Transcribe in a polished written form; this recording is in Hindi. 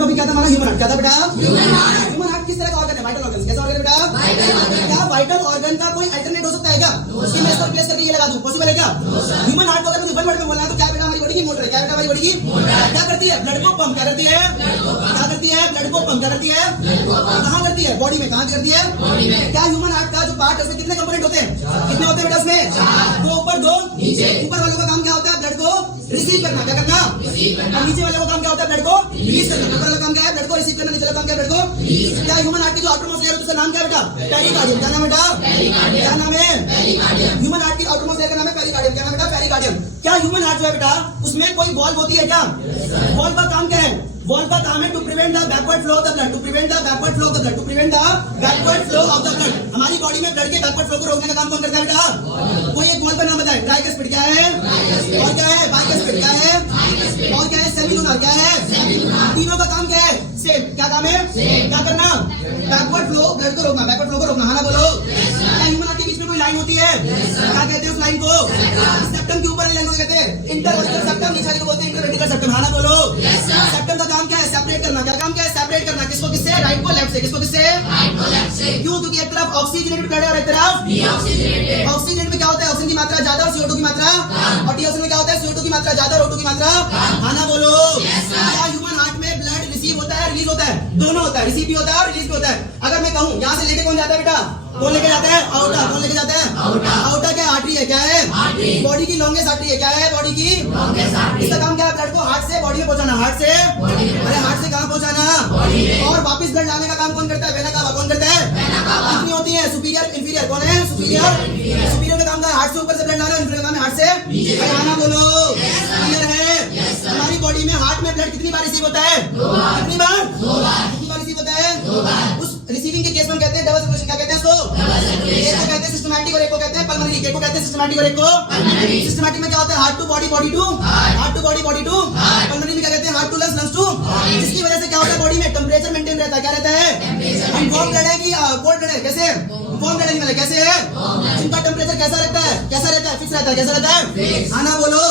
टॉपिक क्या था हमारा? Human heart. क्या था बेटा? ह्यूमन हार्ट किस तरह का ऑर्गन है? Vital organ. कैसा ऑर्गन है बेटा? क्या वाइटल ऑर्गन का कोई अल्टरनेट हो सकता है क्या? उसकी मैं इसको रिप्लेस करके ये लगा दूं, पॉसिबल है क्या? ह्यूमन हार्ट को अगर मुझे वन वर्ड में बोलना है तो क्या बेटा? हमारी बॉडी की मोटर है। क्या बेटा? हमारी बॉडी की क्या करती है? ब्लड को पंप। क्या करती है? क्या करती है? ब्लड को पंप। क्या करती है? कहाँ करती है? बॉडी में। कहाँ करती है? क्या ह्यूमन हार्ट का जो पार्ट है उसमें कितने कंपोनेंट होते हैं? कितने होते हैं बेटा उसमें? दो ऊपर, दो नीचे। ऊपर वालों का काम क्या होता है? ब्लड को रिसीव करना। क्या करना? और नीचे वाले का काम क्या होता है? ब्लड को रिलीज करना। ऊपर वाला काम क्या है? ब्लड को रिसीव करना। नीचे वाला काम क्या है? ब्लड को। क्या ह्यूमन हार्ट की जो आउटर मोस्ट लेयर है उसका नाम क्या है बेटा? पेरिकार्डियम। क्या नाम है बेटा? क्या नाम है? ह्यूमन हार्ट की आउटर मोस्ट लेयर का नाम है पेरिकार्डियम। क्या नाम है बेटा? पेरिकार्डियम। क्या ह्यूमन हार्ट जो है बेटा उसमें कोई वॉल्व होती है क्या? वॉल्व का काम क्या है? वॉल्व का काम है to prevent the backward flow of the blood. To prevent the backward flow of the blood. To prevent the backward flow of the blood. हमारी बॉडी में ब्लड के बैकवर्ड फ्लो को रोकने का काम कौन करता है बेटा? कोई एक वॉल्व का नाम बताए। ट्राइकस्पिड क्या है? और क्या है? बाइकस्पिड क्या है? और क्या है? सेमिलुनर क्या है? तीनों का काम क्या है? सेम। क्या काम है? क्या करना? बैकवर्ड फ्लो ब्लड को रोकना। बैकवर्ड फ्लो को रोकना। हाँ ना बोलो। क्या ह्यूमन हार्ट के बीच में कोई लाइन होती है? क्या कहते हैं उस लाइन को? सेप्टम के ऊपर वाली लाइन को कहते हैं इंटरवेंट्रिकल सेप्टम। नीचे वाली को बोलते हैं इंटरवेंट्रिकल सेप्टम। हाँ ना बोलो। सेप्टम का काम क्या है? सेपरेट करना। क्या काम क्या है? सेपरेट करना। किसको किससे? राइट को लेफ्ट से। किसको किससे? राइट को लेफ्ट से। क्यों? क्योंकि एक तरफ ऑक्सीजनेटेड ब्लड है और एक तरफ डीऑक्सीजनेटेड। ऑक्सीजन में क्या होता है? ऑक्सीजन की मात्रा ज्यादा और CO2 की मात्रा कम। और डीऑक्सीजन में क्या होता है? CO2 की मात्रा ज्यादा और O2 की मात्रा कम। हाँ ना बोलो। क्या ह्यूमन हार्ट में ब्लड रिसीव होता है, रिलीज होता है? दोनों होता है। रिसीव भी होता है और रिलीज भी होता है। अगर मैं कहूँ यहाँ से लेके कौन जाता है बेटा? कौन लेके जाता है? आउटा। कौन लेके जाता है? आउटा क्या? आर्टरी है। क्या है? बॉडी की लॉन्गेस्ट आर्टरी है। क्या है? बॉडी की इसका काम क्या है? ब्लड को हार्ट से बॉडी में पहुंचाना। हार्ट से अरे हार्ट से कहाँ पहुंचाना? और वापस ब्लड लाने का काम कौन करता है? Vena cava. कौन करता है? कितनी होती है? Superior inferior. कौन है? सुपीरियर। सुपीरियर का काम क्या है? हार्ट से ऊपर से ब्लड लाना। इंफीरियर का काम है हार्ट से आना। बोलो क्लियर है? हमारी बॉडी में हार्ट में ब्लड कितनी बार रिसीव होता है? कितनी बार? कितनी बार रिसीव होता है? उस रिसीविंग के केस में हम कहते हैं डबल सर्कुलेशन। क्या कहते हैं इसको? एक को कहते हैं सिस्टमैटिक और एक को कहते हैं पल्मोनरी। एक को कहते हैं सिस्टमैटिक और एक को पल्मोनरी। सिस्टमैटिक में क्या होता है? Heart to body, body to heart, to body, body to pulmonary में क्या कहते हैं? Heart to lungs, lungs to. जिसकी वजह से क्या होता है? बॉडी में टेंपरेचर मेंटेन रहता है। क्या रहता है? हम वार्म ब्लड है कि कोल्ड ब्लड है? कैसे वार्म ब्लड एनिमल है? कैसे है? जिनका टेंपरेचर कैसा रहता है? कैसा रहता है? फिक्स रहता है। कैसा रहता है? हाँ ना बोलो।